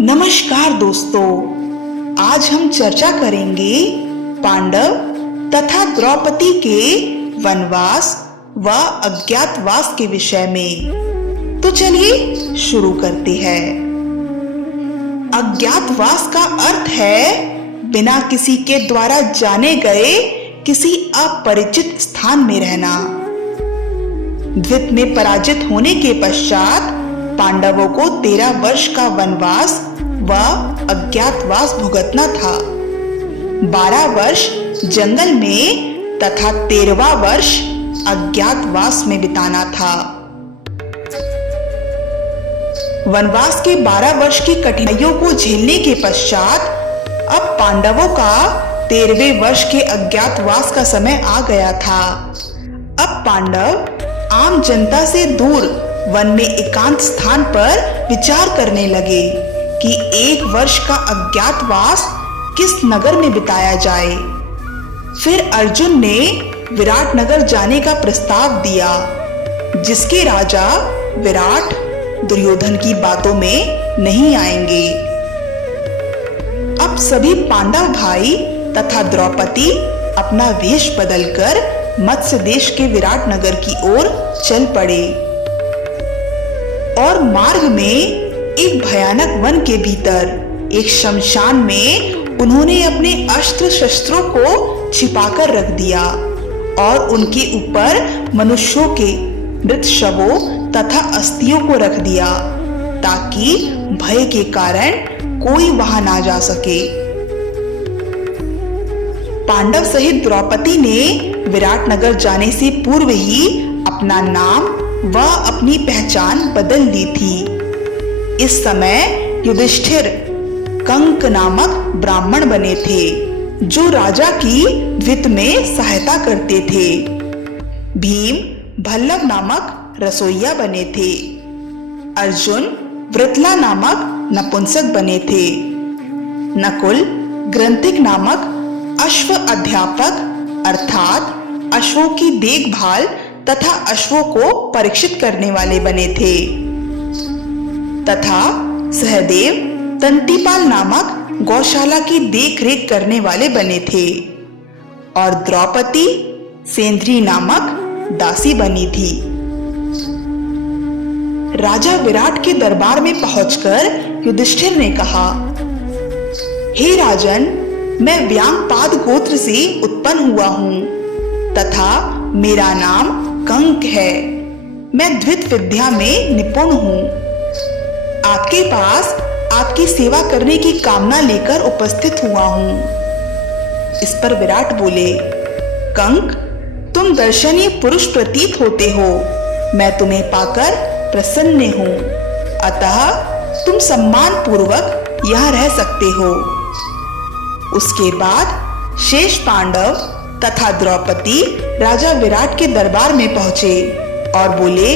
नमस्कार दोस्तों, आज हम चर्चा करेंगे पांडव तथा द्रौपदी के वनवास व अज्ञातवास के विषय में। तो चलिए शुरू करते हैं। अज्ञातवास का अर्थ है बिना किसी के द्वारा जाने गए किसी अपरिचित स्थान में रहना। द्वित में पराजित होने के पश्चात पांडवों को 13 वर्ष का वनवास व अज्ञातवास भुगतना था। 12 वर्ष जंगल में तथा 13वां वर्ष अज्ञातवास में बिताना था। वनवास के 12 वर्ष की कठिनाइयों को झेलने के पश्चात अब पांडवों का 13वें वर्ष के अज्ञातवास का समय आ गया था। अब पांडव आम जनता से दूर वन में एकांत स्थान पर विचार करने लगे कि 1 वर्ष का अज्ञातवास किस नगर में बिताया जाए। फिर अर्जुन ने विराट नगर जाने का प्रस्ताव दिया, जिसके राजा विराट दुर्योधन की बातों में नहीं आएंगे। अब सभी पांडव भाई तथा द्रौपदी अपना वेश बदलकर मत्स्य देश के विराट नगर की ओर चल पड़े और मार्ग में एक भयानक वन के भीतर एक शमशान में उन्होंने अपने अस्त्र शस्त्रों को छिपाकर रख दिया और उनके ऊपर मनुष्यों के मृत शवों तथा अस्थियों को रख दिया, ताकि भय के कारण कोई वहां ना जा सके। पांडव सहित द्रौपदी ने विराट नगर जाने से पूर्व ही अपना नाम व अपनी पहचान बदल ली थी। इस समय युधिष्ठिर कंक नामक ब्राह्मण बने थे, जो राजा की द्वित में सहायता करते थे। भीम भल्लव नामक रसोइया बने थे। अर्जुन वृत्ला नामक नपुंसक बने थे। नकुल ग्रंथिक नामक अश्व अध्यापक अर्थात अश्वों की देखभाल तथा अश्वों को परीक्षित करने वाले बने थे, तथा सहदेव तंतीपाल नामक गौशाला की देखरेख करने वाले बने थे और द्रौपदी सेंद्री नामक दासी बनी थी। राजा विराट के दरबार में पहुंचकर युधिष्ठिर ने कहा, हे राजन, मैं व्यांगपाद गोत्र से उत्पन्न हुआ हूं तथा मेरा नाम कंक है। मैं द्वित विद्या में निपुण हूं। आपके पास आपकी सेवा करने की कामना लेकर उपस्थित हुआ हूं। इस पर विराट बोले, कंक, तुम दर्शनीय पुरुष प्रतीत होते हो। मैं तुम्हें पाकर प्रसन्न हूं, अतः तुम सम्मान पूर्वक यहां रह सकते हो। उसके बाद शेष पांडव तथा द्रौपदी राजा विराट के दरबार में पहुंचे और बोले,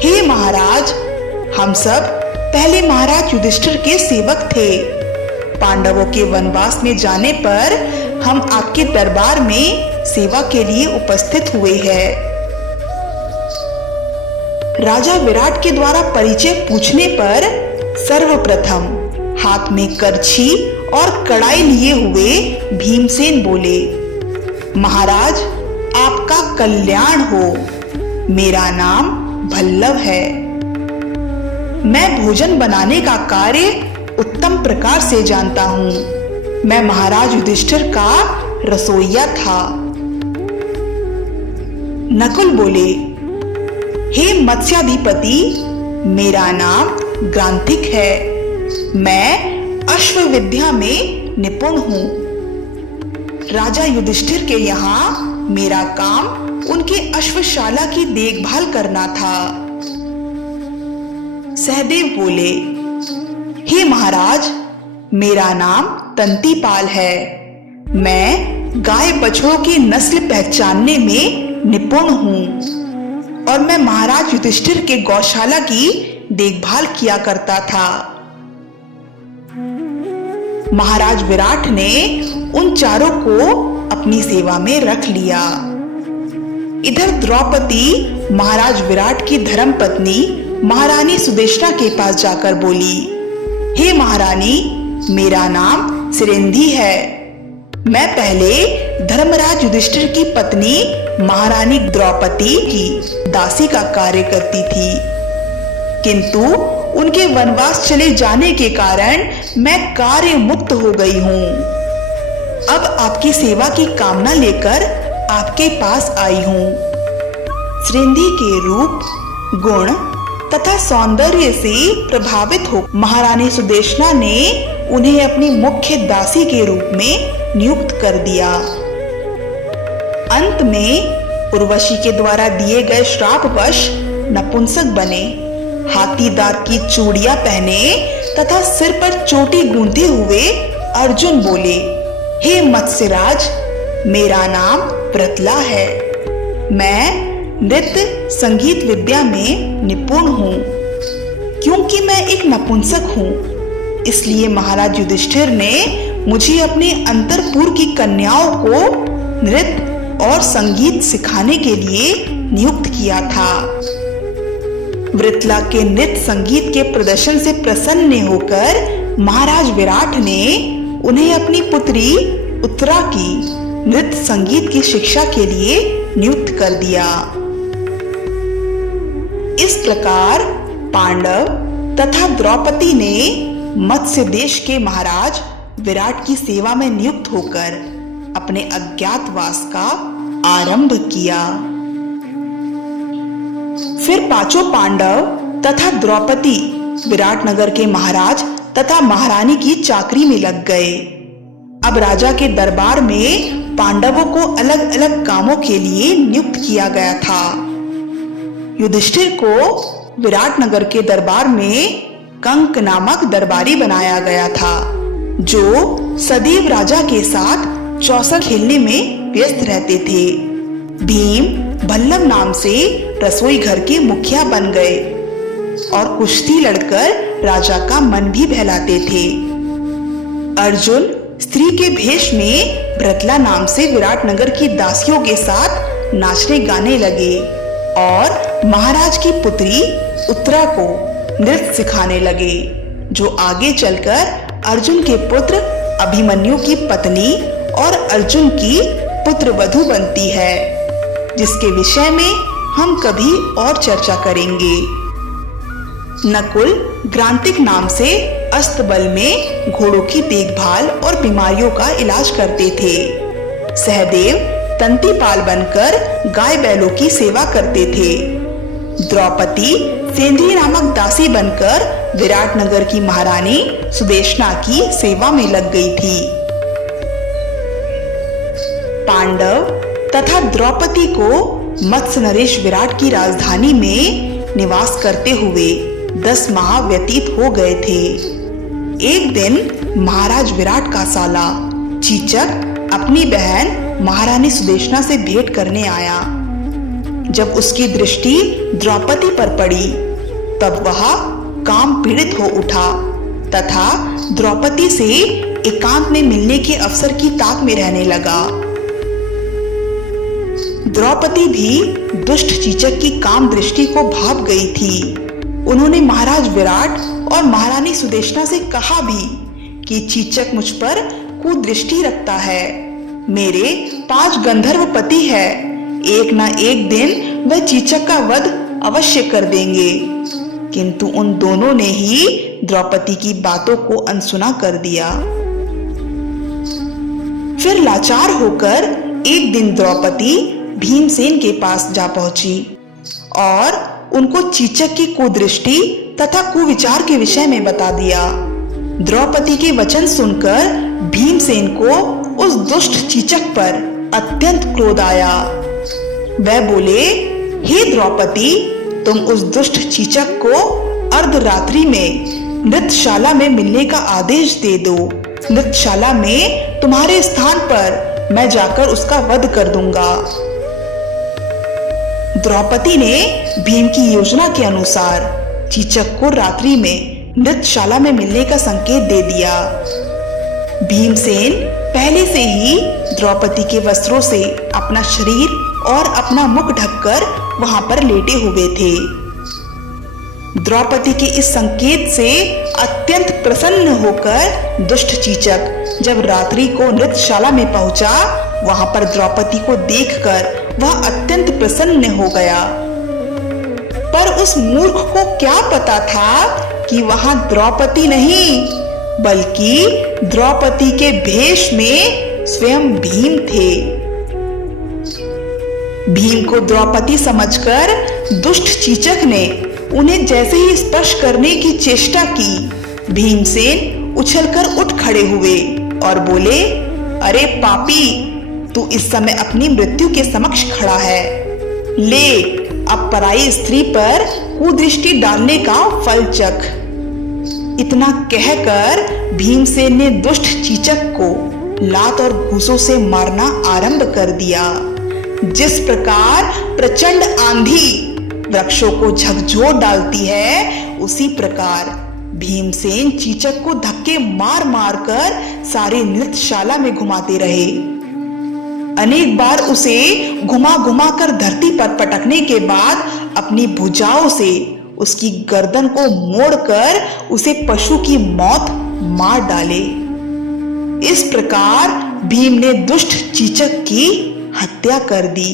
हे महाराज, हम सब पहले महाराज युधिष्ठिर के सेवक थे। पांडवों के वनवास में जाने पर हम आपके दरबार में सेवा के लिए उपस्थित हुए हैं। राजा विराट के द्वारा परिचय पूछने पर सर्वप्रथम हाथ में करछी और कड़ाई लिए हुए भीमसेन बोले, महाराज, आपका कल्याण हो। मेरा नाम भल्लव है। मैं भोजन बनाने का कार्य उत्तम प्रकार से जानता हूं। मैं महाराज युधिष्ठिर का रसोइया था। नकुल बोले, हे मत्स्याधिपति, मेरा नाम ग्रांथिक है। मैं अश्व विद्या में निपुण हूं। राजा युधिष्ठिर के यहाँ मेरा काम उनके अश्वशाला की देखभाल करना था। सहदेव बोले, हे महाराज, मेरा नाम तंतीपाल है। मैं गाय बछड़ों की नस्ल पहचानने में निपुण हूं और मैं महाराज युधिष्ठिर के गौशाला की देखभाल किया करता था। महाराज विराट ने उन चारों को अपनी सेवा में रख लिया। इधर द्रौपदी महाराज विराट की धर्मपत्नी महारानी सुदेशना के पास जाकर बोली, हे महारानी, मेरा नाम सिरेंधी है। मैं पहले धर्मराज युधिष्ठिर की पत्नी महारानी द्रौपदी की दासी का कार्य करती थी, किंतु उनके वनवास चले जाने के कारण मैं कार्य मुक्त हो गई हूँ। अब आपकी सेवा की कामना लेकर आपके पास आई हूँ। सिरेंधी के रूप, गुण तथा सौंदर्य से प्रभावित हो महारानी सुदेशना ने उन्हें अपनी मुख्य दासी के रूप में नियुक्त कर दिया। अंत में उर्वशी के द्वारा दिए गए श्रापवश नपुंसक बने, हाथी दांत की चूड़ियां पहने तथा सिर पर चोटी गूंथे हुए अर्जुन बोले, हे मत्स्यराज, मेरा नाम वृत्ला है। मैं नृत्य संगीत विद्या में निपुण हूँ। क्योंकि मैं एक नपुंसक हूँ, इसलिए महाराज युधिष्ठिर ने मुझे अपने अंतरपुर की कन्याओं को नृत्य और संगीत सिखाने के लिए नियुक्त किया था। वृत्ला के नृत्य संगीत के प्रदर्शन से प्रसन्न होकर महाराज विराट ने उन्हें अपनी पुत्री उत्तरा की नृत्य संगीत की शिक्षा के लिए नियुक्त कर दिया। इस प्रकार पांडव तथा द्रौपदी ने मत्स्य देश के महाराज विराट की सेवा में नियुक्त होकर अपने अज्ञातवास का आरंभ किया। फिर पांचों पांडव तथा द्रौपदी विराटनगर के महाराज तथा महारानी की चाकरी में लग गए। अब राजा के दरबार में पांडवों को अलग अलग कामों के लिए नियुक्त किया गया था। युधिष्ठिर को विराटनगर के दरबार में कंक नामक दरबारी बनाया गया था, जो सदैव राजा के साथ चौसर खेलने में व्यस्त रहते थे। भीम भल्लव नाम से रसोई घर के मुखिया बन गए और कुश्ती लड़कर राजा का मन भी बहलाते थे। अर्जुन स्त्री के भेष में वृत्ला नाम से विराटनगर की दासियों के साथ नाचने गाने लगे और महाराज की पुत्री उत्तरा को नृत्य सिखाने लगे, जो आगे चलकर अर्जुन के पुत्र अभिमन्यु की पत्नी और अर्जुन की पुत्र वधू बनती है, जिसके विषय में हम कभी और चर्चा करेंगे। नकुल ग्रांतिक नाम से अस्तबल में घोड़ों की देखभाल और बीमारियों का इलाज करते थे। सहदेव तंतीपाल बनकर गाय बैलों की सेवा करते थे। द्रौपदी सेंधी नामक दासी बनकर विराटनगर की महारानी सुदेशना की सेवा में लग गई थी। पांडव तथा द्रौपदी को मत्स्य नरेश विराट की राजधानी में निवास करते हुए 10 माह व्यतीत हो गए थे। एक दिन महाराज विराट का साला चीचक अपनी बहन महारानी सुदेशना से भेंट करने आया। जब उसकी दृष्टि द्रौपदी पर पड़ी, तब वह काम पीड़ित हो उठा तथा द्रौपदी से एकांत में मिलने के अवसर की ताक में रहने लगा। द्रौपदी भी दुष्ट चीचक की काम दृष्टि को भाप गई थी। उन्होंने महाराज विराट और महारानी सुदेशना से कहा भी कि चीचक मुझ पर कुदृष्टि रखता है। मेरे 5 गंधर्व पति है, एक ना एक दिन वह चीचक का वध अवश्य कर देंगे। किंतु उन दोनों ने ही द्रौपदी की बातों को अनसुना कर दिया। फिर लाचार होकर एक दिन द्रौपदी भीमसेन के पास जा पहुंची और उनको चीचक की कुदृष्टि तथा कुविचार के विषय में बता दिया। द्रौपदी के वचन सुनकर भीमसेन को उस दुष्ट चीचक पर अत्यंत क्रोध आया। वह बोले, हे द्रौपदी, तुम उस दुष्ट चीचक को अर्धरात्रि में नृत्यशाला में मिलने का आदेश दे दो। नृत्यशाला में तुम्हारे स्थान पर मैं जाकर उसका वध कर दूंगा। द्रौपदी ने भीम की योजना के अनुसार चीचक को रात्रि में नृत्यशाला में मिलने का संकेत दे दिया। भीमसेन पहले से ही द्रौपदी के वस्त्रों से अपना शरीर और अपना मुख ढककर वहां पर लेटे हुए थे। द्रौपदी के इस संकेत से अत्यंत प्रसन्न होकर दुष्ट चीचक जब रात्रि को नृत्यशाला में पहुंचा, वहां पर द्रौपदी को देखकर वह अत्यंत प्रसन्न हो गया। पर उस मूर्ख को क्या पता था कि वहां द्रौपदी नहीं, बल्कि द्रौपदी के भेष में स्वयं भीम थे। भीम को द्रौपदी समझकर दुष्ट चीचक ने उन्हें जैसे ही स्पर्श करने की चेष्टा की, भीमसेन उछलकर उठ खड़े हुए और बोले, अरे पापी, तू इस समय अपनी मृत्यु के समक्ष खड़ा है। ले, अब पराई स्त्री पर कुदृष्टि डालने का फल चख। इतना कहकर भीमसेन ने दुष्ट चीचक को लात और घूसों से मारना आरंभ कर दिया। जिस प्रकार प्रचंड आंधी वृक्षों को झकझोर डालती है, उसी प्रकार भीमसेन चीचक को धक्के मार मार कर सारी नृत्यशाला में घुमाते रहे। अनेक बार उसे घुमा घुमा कर धरती पर पटकने के बाद अपनी भुजाओं से उसकी गर्दन को मोड़कर उसे पशु की मौत मार डाले। इस प्रकार भीम ने दुष्ट चीचक की हत्या कर दी।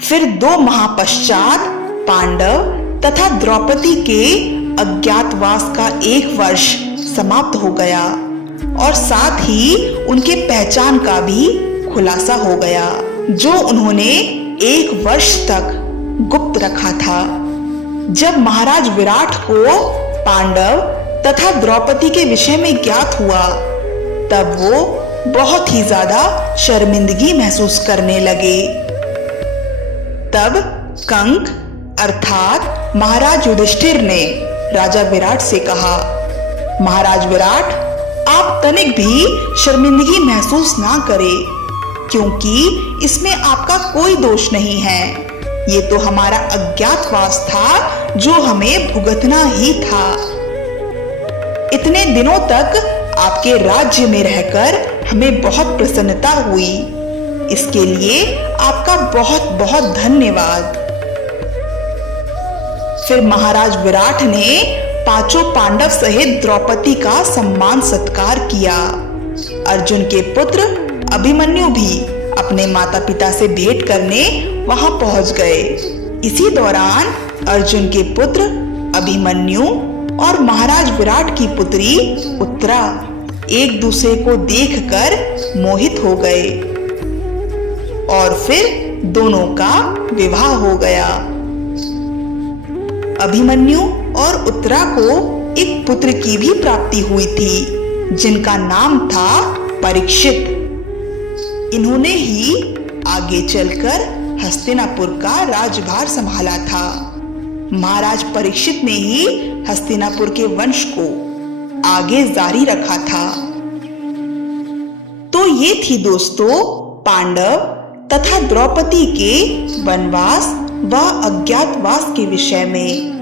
फिर 2 माह पश्चात पांडव तथा द्रौपदी के अज्ञातवास का 1 वर्ष समाप्त हो गया और साथ ही उनके पहचान का भी खुलासा हो गया, जो उन्होंने 1 वर्ष तक गुप्त रखा था। जब महाराज विराट को पांडव तथा द्रौपदी के विषय में ज्ञात हुआ, तब वो बहुत ही ज्यादा शर्मिंदगी महसूस करने लगे। तब कंक अर्थात महाराज युधिष्ठिर ने राजा विराट से कहा, महाराज विराट, आप तनिक भी शर्मिंदगी महसूस ना करें, क्योंकि इसमें आपका कोई दोष नहीं है। ये तो हमारा अज्ञातवास था जो हमें भुगतना ही था। इतने दिनों तक आपके राज्य में रहकर हमें बहुत प्रसन्नता हुई, इसके लिए आपका बहुत बहुत धन्यवाद। फिर महाराज विराट ने 5 पांडव सहित द्रौपदी का सम्मान सत्कार किया। अर्जुन के पुत्र अभिमन्यु भी अपने माता पिता से भेंट करने वहां पहुंच गए। इसी दौरान अर्जुन के पुत्र अभिमन्यु और महाराज विराट की पुत्री उत्तरा एक दूसरे को देखकर मोहित हो गए और फिर दोनों का विवाह हो गया। अभिमन्यु और उत्तरा को एक पुत्र की भी प्राप्ति हुई थी, जिनका नाम था परीक्षित। इन्होंने ही आगे चलकर हस्तिनापुर का राजभार संभाला था। महाराज परीक्षित ने ही हस्तिनापुर के वंश को आगे जारी रखा था। तो ये थी दोस्तों पांडव तथा द्रौपदी के वनवास व अज्ञातवास के विषय में।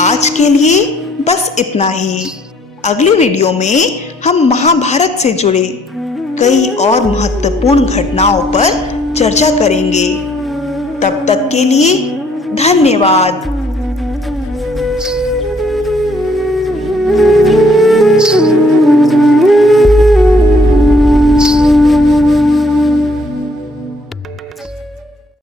आज के लिए बस इतना ही। अगली वीडियो में हम महाभारत से जुड़े कई और महत्वपूर्ण घटनाओं पर चर्चा करेंगे। तब तक के लिए धन्यवाद।